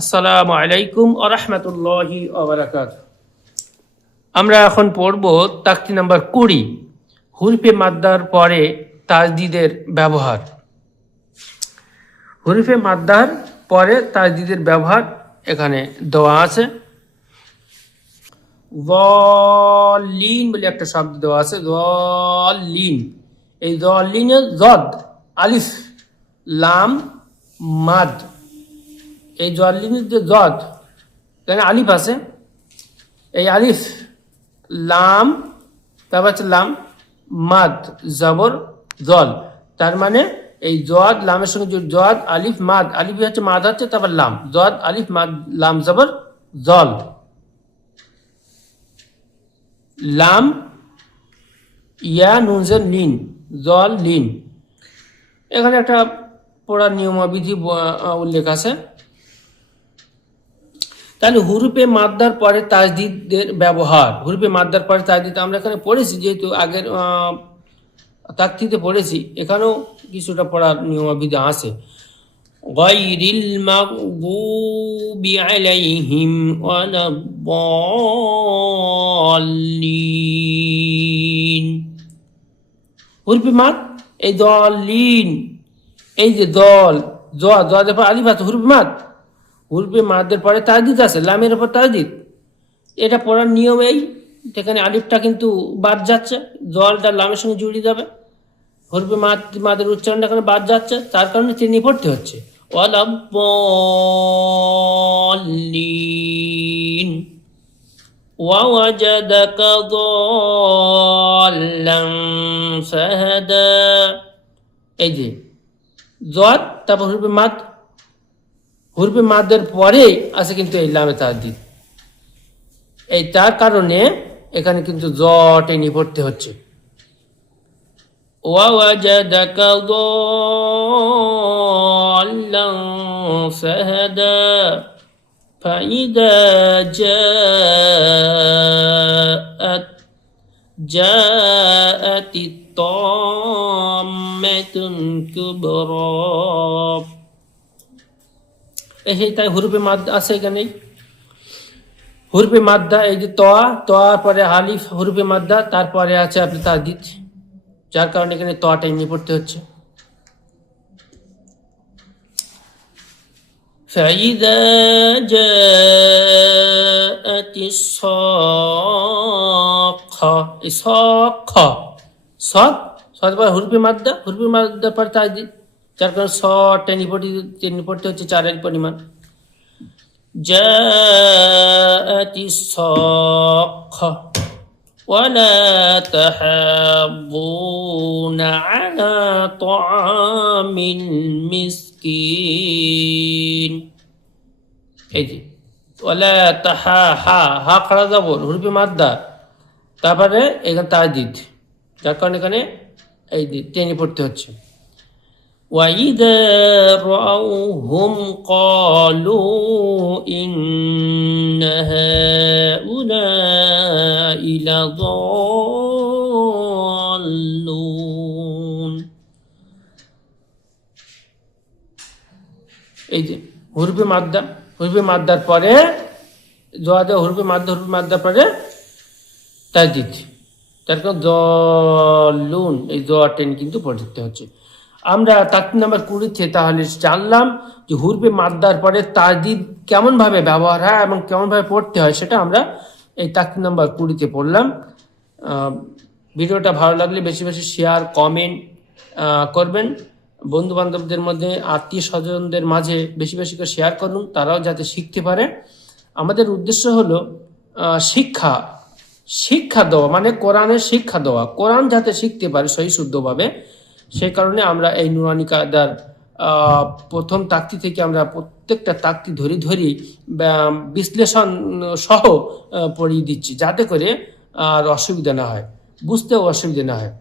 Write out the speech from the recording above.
আসসালামু আলাইকুম ওয়া রাহমাতুল্লাহি ওয়া বারাকাতুহু। আমরা এখন পড়ব তাকতি নাম্বার 20, হুরফে মাদ্দার পরে তাজদিদের ব্যবহার। হুরফে মাদ্দার পরে তাজদিদের ব্যবহার এখানে দেওয়া আছে। যালিন বলে একটা শব্দ দেওয়া আছে, যালিন। এই যালিনে জদ, আলিফ, লাম, মাদ। এই যালিনের যে জদ, এখানে আলিফ আছে, এই আলিফ, লাম, তারপর হচ্ছে লাম, মাদ, জবর, জল। তার মানে এই জদ লামের সঙ্গে যে জদ আলিফ মাদ, আলিফ হচ্ছে মাদ হচ্ছে, তারপর লাম, জদ আলিফ মাদ লাম জবর জল। লাম ইয়া নুনজের লিন, জল লিন। এখানে একটা পড়ার নিয়মাবিধি উল্লেখ আছে। তাহলে হুরুফে মাদ্দার পরে তাজদিদের ব্যবহার। হুরুফে মাদ্দার পরে তাজদিদ আমরা এখানে পড়েছি, যেহেতু আগের তাকতিতে পড়েছি, এখানেও কিছুটা পড়ার নিয়মাবিধি আছে। গায়রিল মাগদুবি আলাইহিম ওয়ালাদ-দাল্লিন। হুরুফে মাদ, এই দলিন, এই যে দল, জদের পর আলিফ আছে, হুরুফে মাদ। হুরফে মাদের পরে তাজদিদ আছে, লামের উপর তাজদিদ। এটা পড়ার নিয়ম এই, এখানে আলিফটা কিন্তু বাদ যাচ্ছে, জলটা লামের সঙ্গে জুড়ে যাবে। হুরফে মাদের উচ্চারণটা এখানে বাদ যাচ্ছে, তার কারণে তিনি পড়তে হচ্ছে ওয়ালাদ-দাল্লিন। ওয়াওয়াজাদাকা দাল্লান ফাহাদা। এই যে জদ, তারপর হুরফে মাদ, হুরফে মাদের পরে আছে কিন্তু এই লামে তাজদিদ। এই তার কারণে এখানে কিন্তু টেনে পড়তে হচ্ছে। ওয়াওয়াজাদাকা দাল্লান ফাহাদা ফাইদা জাআতিত তাম্মাতুন কুবরা। এই তাই হুরফে মাদ্দা আছে এখানে। হুরফে মাদ্দা, এই যে তোয়ার পরে আলিফ, হুরফে মাদ্দা, তারপরে আছে আপনি তাজদিদ, যার কারণে এখানে তোয়াটা নিয়ে পড়তে হচ্ছে। ফাইদা জাআতিস সাক্খা। এই সাক্খা, সদ পরে হুরফে মাদ্দা, হুরফে মাদ্দার পরে তাজদিদ, যার কারণে টেনে পড়তে হচ্ছে 4 পরিমাণ। জাআতিস সাক্খা ওয়ালা তাহাব্বুনা আলা তাআমিল মিসকিন। এই যে ওয়ালা তাহা, হা খাড়া জবর, হুরফে মাদ্দা, তারপরে এখানে তাজদিদ, যার কারণে এখানে এই টেনে পড়তে হচ্ছে। وَإِذَا رَأَوْهُمْ قَالُوا إِنَّ هَؤُلَاءِ لَضَالُّونَ। এই যে হুরফে মাদ্দা, হুরফে মাদ্দার পরে হুরফে মাদ্দার পরে তাজদিদ, তার কারণ দলুন, এই টেন কিন্তু পড়তে হচ্ছে। আমরা তাকতি নাম্বার 20 তাহলে জানলাম যে হুরফে মাদ্দার পরে তাজদিদ কেমনভাবে ব্যবহার হয় এবং কেমনভাবে পড়তে হয়, সেটা আমরা এই তাকতি নাম্বার 20 পড়লাম। ভিডিওটা ভালো লাগলে বেশি বেশি শেয়ার, কমেন্ট করবেন। বন্ধু বান্ধবদের মধ্যে, আত্মীয় স্বজনদের মাঝে বেশি বেশি করে শেয়ার করুন, তারাও যাতে শিখতে পারে। আমাদের উদ্দেশ্য হলো শিক্ষা দেওয়া, মানে কোরআনের শিক্ষা দেওয়া, কোরআন যাতে শিখতে পারে সহি শুদ্ধভাবে। সেই কারণে আমরা এই নুরানি কায়দার প্রথম তাকতি থেকে আমরা প্রত্যেকটা তাকতি ধরে বিশ্লেষণ সহ পড়িয়ে দিচ্ছি, যাতে করে আর অসুবিধা না হয়, বুঝতেও অসুবিধা না হয়।